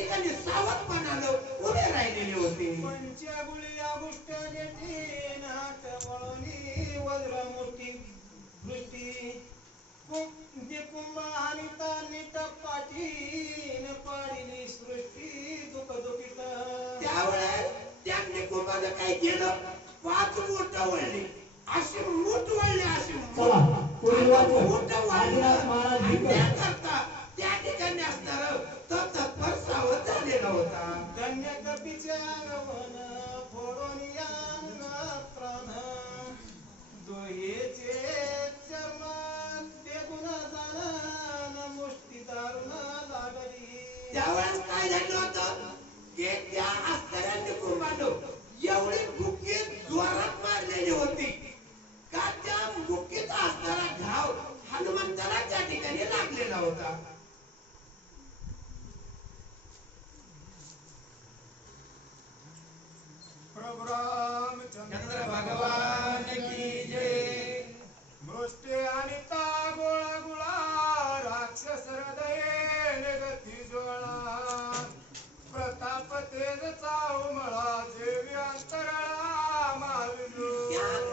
ठिकाणी सावधपणानं उभे राहिलेले होते. पंचगुलिया गोष्ट देतीन हात वळणी वज्र मोठी दृष्टी कुंभ हानिता नीट पाठीन पाडिली सृष्टी दुःख दुखित. त्यावेळेस त्यांनी कुंभाला काय केलं, 5 मूठ वळली, अशी मूठ वळली, अशी मूठ वळली करता त्या ठिकाणी असणार तो तत्पर सावध झालेला होता. धन्य कपीचे आगमन फोडून यान प्राण दोहेचे चर्म ते गुन्हा जाण मुष्टी दारुण लागली. त्यावेळेस काय झालं होतं की त्या असणाऱ्या कुंभानं एवढी बुक्की जोरात मारलेली होती का त्या बुक्कीचा असणारा घाव हनुमंताला त्या ठिकाणी लागलेला होता. प्रभु रामचंद्र भगवान की जय. मृष्टी अनिता गोळा गुळा राक्षस हृदये निगती जोळा प्रताप तेज चावमळा जेवी अंतराळा माविलो.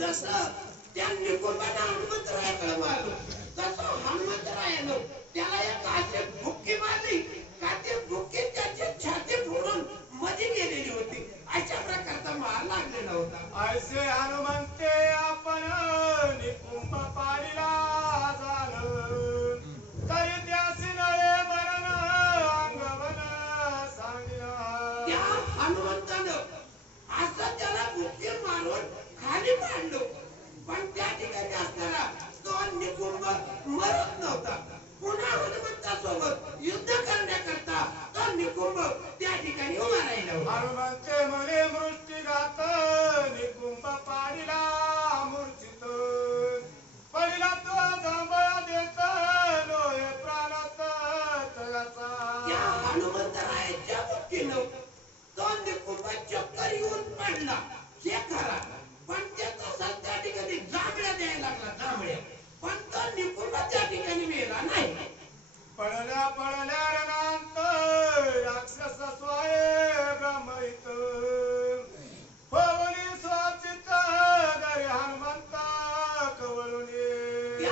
जसं त्यांनी कुंभाला हनुमंतरायाकडे मारलं तसं हनुमंतरायानं त्याला एक अशी बुक्की मारली का ते बुक्की त्याची छाती फोडून मध्ये गेलेली होती. अशा प्रकारचा मार लागलेला होता. ऐसे हनुमंते आपण निकुंभ पाडिला जाण तरी त्यासी नळे मरण अंगवन सांगिला. त्या हनुमंतानं असं त्याला बुक्की मारून खाली पाडलं, पण त्या ठिकाणी असणारा तो निकुंभ मरत नव्हता. पुन्हा हनुमंतासोबत युद्ध करण्याकरता तो निकुंभ त्या ठिकाणी उभा राहिला होता. हनुमंते म्हणे मृष्टीघात निकुंभ पाडिला मूर्छित पडिला तो जांभळा देत लोहे प्राणात तयाचा. त्या हनुमंतरायाच्या बुक्कीनं तो निकुंभ चक्कर येऊन पडला हे खरा, पण त्याचा सध्या ठिकाणी जांभळ्या द्यायला लागला, जांभळ्या, पण तो निकुंभ त्या ठिकाणी मेला नाही. पडल्या पडल्या रणांत राक्षस स्वाये ब्रह्महित पवनी स्वाचित दरी हनुमंत कवळुनी.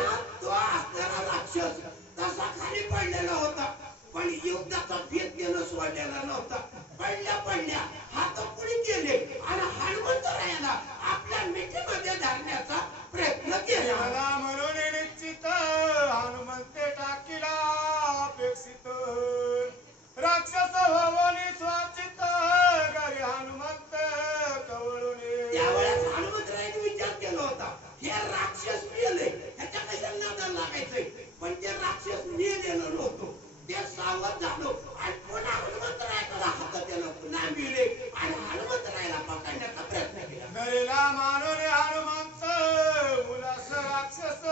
तो असणारा राक्षस तसा खाली पडलेला होता, पण युद्धाचा भेद घेणं सोडलेला नव्हता. पडल्या पडल्या हात पुढे केले आणि हनुमंतरायाला आपल्या मिठीमध्ये धरण्याचा प्रयत्न केला. मला म्हणून निश्चित हनुमंते टाकीला अपेक्षित राक्षस भवनी स्वाचित गरी हनुमंत कवळुनी. त्यावेळेस हनुमंतरायाने विचार केला होता, हे राक्षस मेले, ह्याच्या कशाला नादाला लागायचंय, पण ते राक्षस मेलेलं नव्हतं. ते सावध झालो आणि पुन्हा हनुमंतरायाकडे हात त्याला पुन्हा मिळले आणि हनुमंतरायाला पकडण्याचा प्रयत्न केला. गरीला मानून हनुमंत उलास राक्षस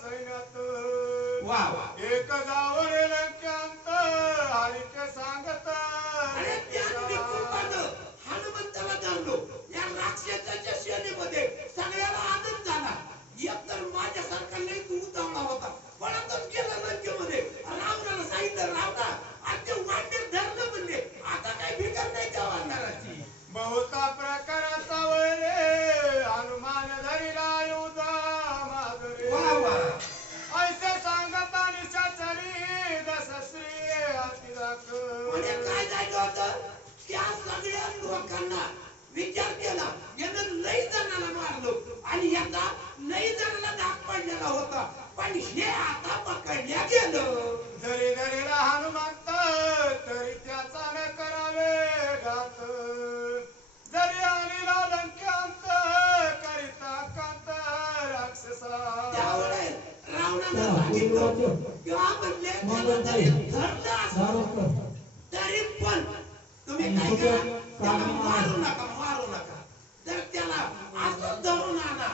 सैन्यात वा वा. एक जाऊन लंक्यांत हरिके सांगत. आणि त्या निकुंभानं हनुमंताला धरलो. या राक्षसाच्या सेनेमध्ये सगळ्याला आनंद झाला. एकतर माझ्यासारखा लई उतावळा होता, पळतच गेला लंकेमध्ये. रावणाला सांगितलं, रावणा आज ते वाटेर धरलं म्हणजे आता काय बिगर नाही त्या वानराची. बहुता प्रकाराचा वय रे हनुमान धरिला युधा माधुरी. वा वा. ऐसे सांगता निशाचरी दशश्री अतिराख. म्हणजे काय झालं होतं, त्या सगळ्या लोकांना विचार केला, यानं लई जणांना मारलो आणि याचा लई जणांना धाक पडलेला होता, पण हे आता पकडल्या गेलं. जरी धरिला हनुमंत तरी त्याचा न करावे घात. जरी आणला लंक्यांत करिता कांत राक्षसा. त्यावेळेस रावणानं सांगितलं किंवा म्हणले त्याला जरी धरलं असलं तरी पण तुम्ही काय करा, त्याला मारू नका, मारू नका. तर त्याला असं धरून आणा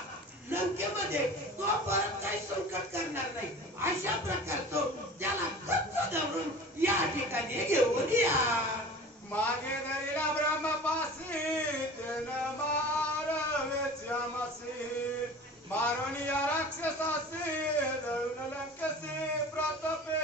लंकेमध्ये, तो परत काही संकट करणार नाही. अशा प्रकारचं त्याला गच्च धरून या ठिकाणी घेऊन या. मागे धरिला ब्रह्मपासी तेन मारवेच्या मासी. मारून या राक्षसासी दळून लंकेसी प्रतापे.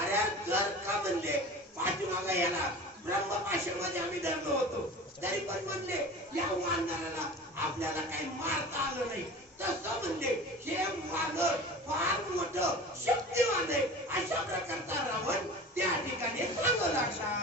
अरे जर का म्हणले पाठीमागा याला ब्रह्मपाशामध्ये आम्ही धरलो होतो, तरी पण म्हणले या वानराला आपल्याला काही मारता आलं नाही. तसं म्हणले हे वानर फार मोठं शक्तिवान आहे, अशा प्रकारचा रावण त्या ठिकाणी सांगू लागला.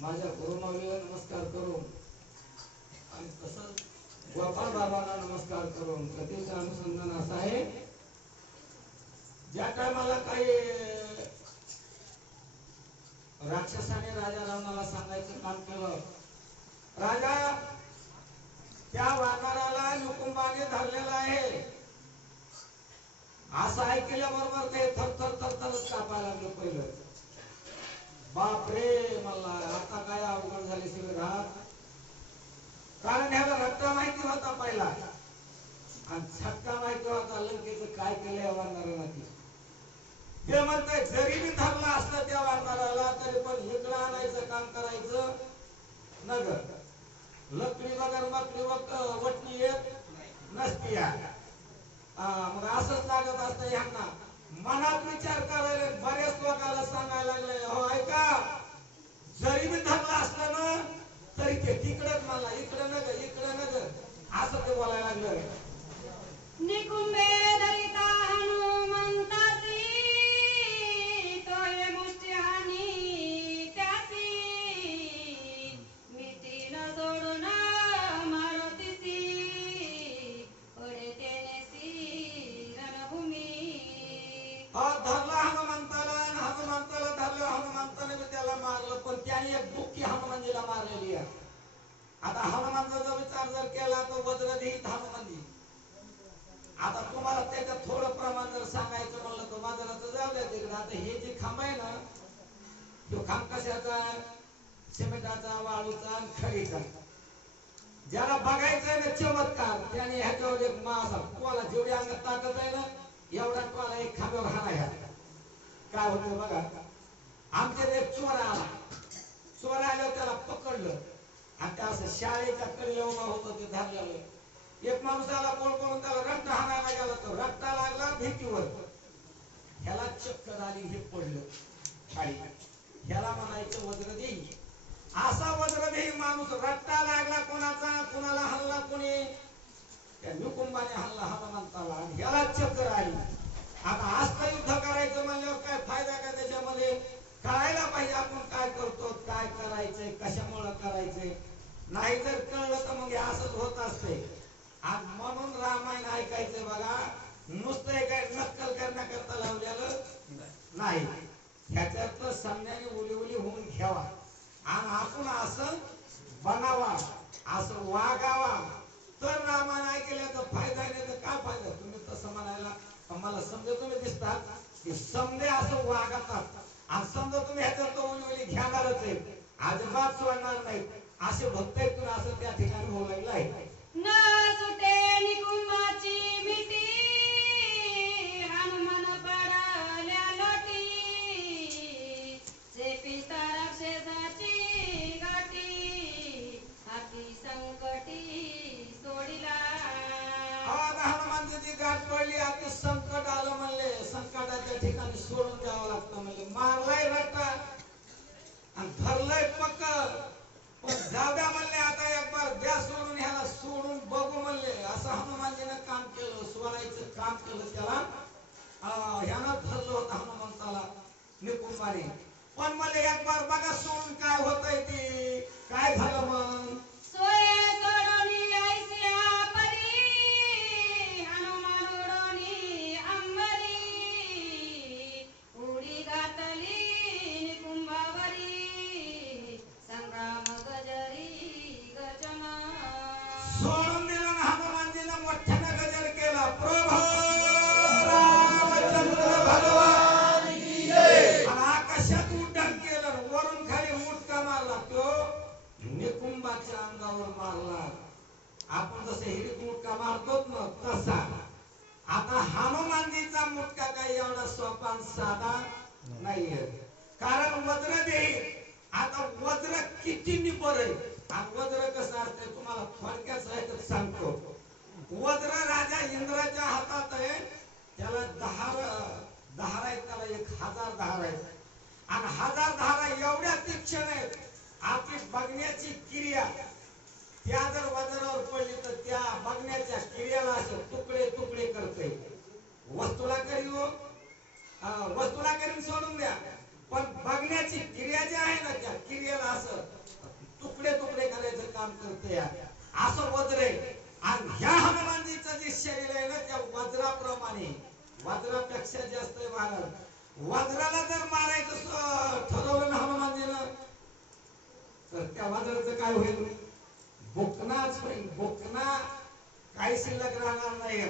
माझ्या गुरुमाऊलीला नमस्कार करून आणि तसंच गोपाळ बाबांना नमस्कार करून कधीच अनुसंधान असं आहे, ज्या टायमाला काही राक्षसाने राजा रावणाला सांगायचं काम केलं, राजा त्या वानराला निकुंभाने धरलेला आहे असं ऐकल्याबरोबर ते थरथर थरथरच कापायला लागलं. पहिलं बाप रे मला आता काय अवघड झाली सगळं राहत, कारण ह्याला रट्टा माहिती होता पहिला आणि झटका माहिती होता लंकेचं काय केलं या वानराला. ते म्हणताय जरी मी धरला असलं त्या वानराला तरी पण इकडं आणायचं काम करायचं नग, लकडी वगैरे मकडी वटणी येत नसती या. मग असंच लागत असतं ह्यांना. मनात विचार करायला बऱ्याच लोकांना सांगायला लागले, हो ऐका, जरी मी धरला असलं ना तरी ते तिकडच मला इकडं नग इकडं नग असं ते बोलायला लागलं. निकुंभे धरिता हनुमंतासी, तोय मुष्टी हानी त्यासी, मिठी न सोडून मारुतीसी, ओढे तेनेसी रणभूमी. धरला हनुमंताला, हनुमंताला धरलं, हनुमंताने मी त्याला मारलं, पण त्याने एक बुक्की हनुमानजीला मारलेली आहे. आता हनुमानचा विचार जर केला तर वज्रदेहित हनुमानजी. आता तुम्हाला त्याच्यात थोडं प्रमाण जर सांगायचं म्हणलं तर बाजाराचं जाऊ द्या तिकडे. आता हे जे खांब आहे ना, तो खांब कशाचा, सिमेंटाचा, वाळूचा, खडीचा. ज्याला बघायचंय ना चमत्कार, त्याने ह्याच्यावर एक मासा तुम्हाला जेवढी अंगात ताकद आहे ना एवढा तुम्हाला एक खांब्यावर हाणायचा. काय होतं बघा, आमच्या एक चोर आला, चोर आल्यावर त्याला पकडलं आणि त्या असं शाळेच्या कडीला उभा होतं ते धरलेलं. एक माणूस आला कोण करून त्याला रक्त हाणायला गेला, तो रक्ता लागला भीतीवर, ह्याला चक्कर आली, हे पडलं खाली. ह्याला म्हणायचं वज्रदेही. असा वज्रदेही माणूस, रक्ता लागला कोणाचा, कुणाला हल्ला कोणी, त्या निकुंभाने हल्ला हनुमंताला आणि ह्याला चक्कर आली. आता असं युद्ध करायचं म्हणल्यावर काय फायदा काय त्याच्यामध्ये, कळायला पाहिजे आपण काय करतो, काय करायचंय, कशामुळे करायचंय. नाही जर कळलं तर मग असंच होत असते. आज म्हणून रामायण ऐकायचं बघा, नुसतं काय नक्कल करण्याकरता लावलेलं नाही, ह्याच्यातलं समजाने उली उली होऊन घ्यावा आणि आपण असं बनावा, असं वागावा, तर रामायण ऐकल्याचा फायदा नाही तर काय फायदा. तुम्ही तसं म्हणायला मला समजा तुम्ही दिसतात की समजे असं वागतात आणि समजा तुम्ही ह्याच्यात उली उली घेणारच आहे, अजिबात सोडणार नाही, असे भक्त आहेत तुम्ही असं त्या ठिकाणी बोलायला आहे. न सुटे निकुंभाची मिठी, हनुमान पडाल्या लोटी, जे पिता राक्षसाची गाठी, हाती संकटी सोडिला. हनुमानची गाठ पडली, आता संकट आलं म्हणले, संकटाच्या ठिकाणी सोडून द्यावं लागतं म्हणले. मारलाय रट्टा आणि धरलाय पकड, पण जाऊ द्या म्हणले, आता एक बार द्या सोडून, ह्याला सोडून बघू म्हणले. असं हनुमानजीनं काम केलं, सोडायचं काम केलं त्याला. ह्यानं धरलं होतं हनुमंताला निकुंभाने. पण मला एक बार बघा सोडून काय होतंय ते, काय झालं मग. सोये सोडोनी ऐसिया परी, हनुमान उडोनी अंबरी, उडी घातली निकुंभावरी, संग्राम गजरी गर्जना. सोडून दिलं ना हनुमानजीनं, मोठ्यानं गजर केला, प्रभो रामचंद्र भगवान की जय. आणि आकाशात उड्डाण केलं, वरून खाली अंगावर मारला. आपण जसं हिरीत मुटका मारतो ना तसा. आता हनुमानजीचा मुटका काही एवढा सोपा आणि साधा नाहीये. कारण वज्र देईल. आता वज्र किती निबर आहे आणि वज्र कसं असतं तुम्हाला थोडक्यात सांगतो. वज्र राजा इंद्राच्या हातात आहे. त्याला दहार आहेत. त्याला 1000 दहार आहेत आणि 1000 दहारा एवढ्या तीक्ष्ण आहेत. आपली बघण्याची क्रिया त्या जर वज्रावर पडली तर त्या बघण्याच्या क्रियाला असं तुकडे तुकडे करते. वस्तूला करीन सोडून द्या, पण बघण्याची क्रिया जी आहे ना त्या क्रियेला असं तुकडे तुकडे करायचं काम करते. असं वज्र आहे. आणि ह्या हनुमानजीचं जे शरीर आहे ना त्या वज्राप्रमाणे, वज्रापेक्षा जास्त आहे महाराज. वज्राला जर मारायचं ठरवलं ना हनुमानजीनं तर त्या वज्राचं काय होईल? बोकनाच होईल. बोकना काही शिल्लक राहणार नाही.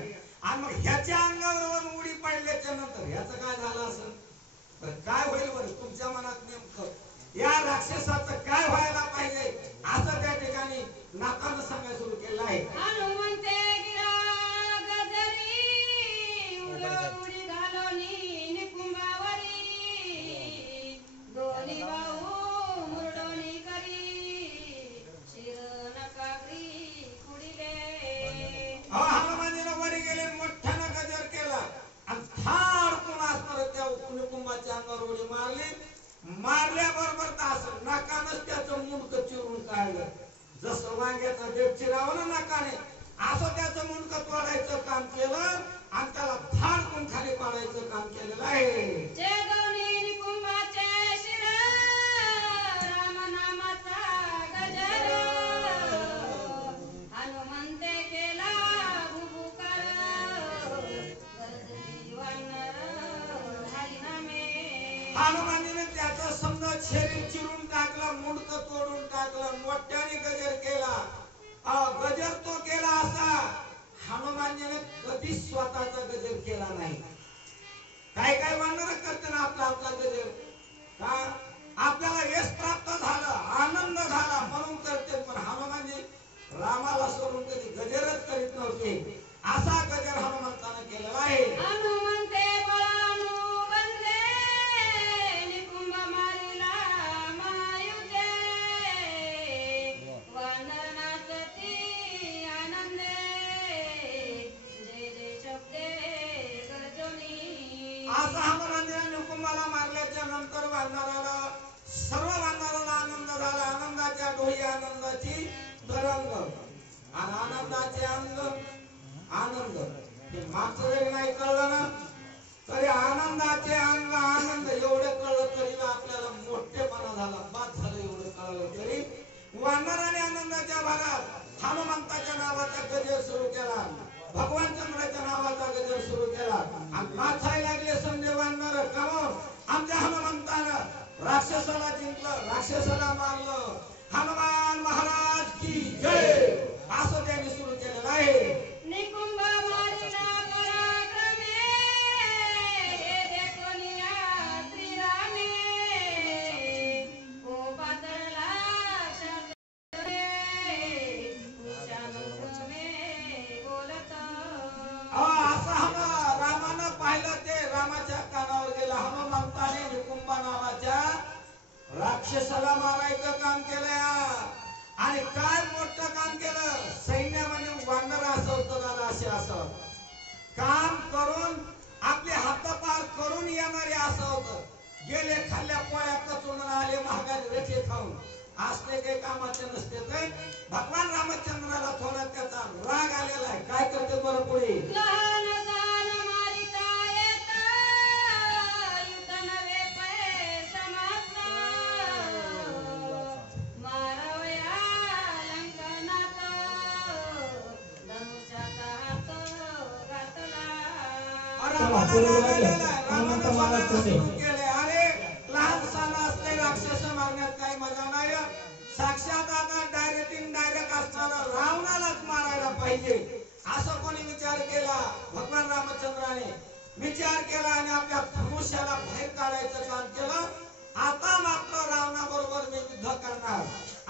आणि मग ह्याच्या अंगावर उडी पडल्याच्या नंतर ह्याचं काय झालं असेल तर काय होईल बरं तुमच्या मनात नेमकं? या राक्षसाचं काय व्हायला पाहिजे असं त्या ठिकाणी नाकानं सांगायला सुरू केलं आहे. हनुमंते गिरा गजरी उडी घालोनी निकुंभावरी दोन्ही भाऊ मुरडोनी करी शिर नकागरी कुडिले. हनुमानजीनं वरी गेले मोठ्यानं गजर केला आणि थार कोण असणार त्या निकुंभाच्या अंगावर उडी मारली. मारल्याबरोबर असं नाकानच त्याचं मुंडकं चिरून काढलं. जसं वांग्याचा देठ चिरावं ना नाकाने असं त्याचं मुंडकं तोडायचं काम केलं आणि त्याला धाडकून खाली पाडायचं काम केलेलं आहे. जे दोन्ही निकुंभाचे शिर रामनामाचा गजर हनुमंते केला भुभुकार गरजली वानर हरिनामे. हनुमानीने त्याचं समजा शरीर चिरून टाकलं, मुंडकं तोडून टाकलं, मोठ्याने गजर केला. गजर तो केला असा हनुमानजीने कधीच स्वतःचा गजर केला नाही. काय काय वानर करते ना आपला गजर का आपल्याला यश प्राप्त झालं, आनंद झाला म्हणून करते. पण हनुमानजी रामाला सोडून कधी गजरच करीत नव्हते. असा गजर हनुमंताने केलेला आहे. हनुमंते बळानु बंदे निकुंभ मारिला महायुते वानर नाचती आनंदे जय जय शब्दे गर्जनी. असा हनुमानजीने निकुंभाला मारल्याच्या नंतर वानराला सर्व वानराला आनंद झाला. आनंदाच्या डोही आनंदाची तरंग आणि आनंदाचे अंग आनंद. हे मागचं जरी नाही कळलं ना तरी आनंदाचे अंग आनंद एवढं कळलं तरी आपल्याला मोठेपणा झाला. बाद झालं एवढं कळलं तरी. वानराने आनंदाच्या भरात हनुमंताच्या नावाचा गजर सुरू केला. भगवान चंद्राच्या नावाचा गजर सुरू केला आणि नाचायला लागले समजे वानर. कामो आमच्या हनुमंतानं राक्षसाला जिंकलं, राक्षसाला मारलं. हनुमान महाराज की जय असं त्यांनी सुरू केलेलं आहे. निकुंभ मारिला पराक्रमे देखोनिया श्रीरामे गोपातळला शास्त्रे उशानुक्रमे बोलत. असं रामानं पाहिलं ते रामाच्या कानावर गेलं. हनुमंताने निकुंभ नावाच्या राक्षसाला मारायचं काम केलं आणि काय मोठं काम केलं. सैन्यामध्ये वानर असं असे असं काम करून आपले हातपार करून येणारे असं होतं. गेले खाल्ल्या पोळ्या कचून आले महागारी रेखे खाऊन असले काही कामाचे नसते. तर भगवान रामचंद्राला थोडा त्याचा राग आलेला आहे. काय करते बरं पुढे? लहान लहान मारिता येत युद्ध नवे पै समाप्त मारवया लंकनात धनुष्याचा हात घातला. अरे लहान सण असते राक्षस मारण्यात काही मजा नाही. साक्षात आता डायरेक्ट इनडायरेक्ट असणारा रावणालाच मारायला पाहिजे असं कोणी विचार केला. भगवान रामचंद्राने विचार केला आणि आपल्या धनुष्याला बाहेर काढायचं काम केलं. आता मात्र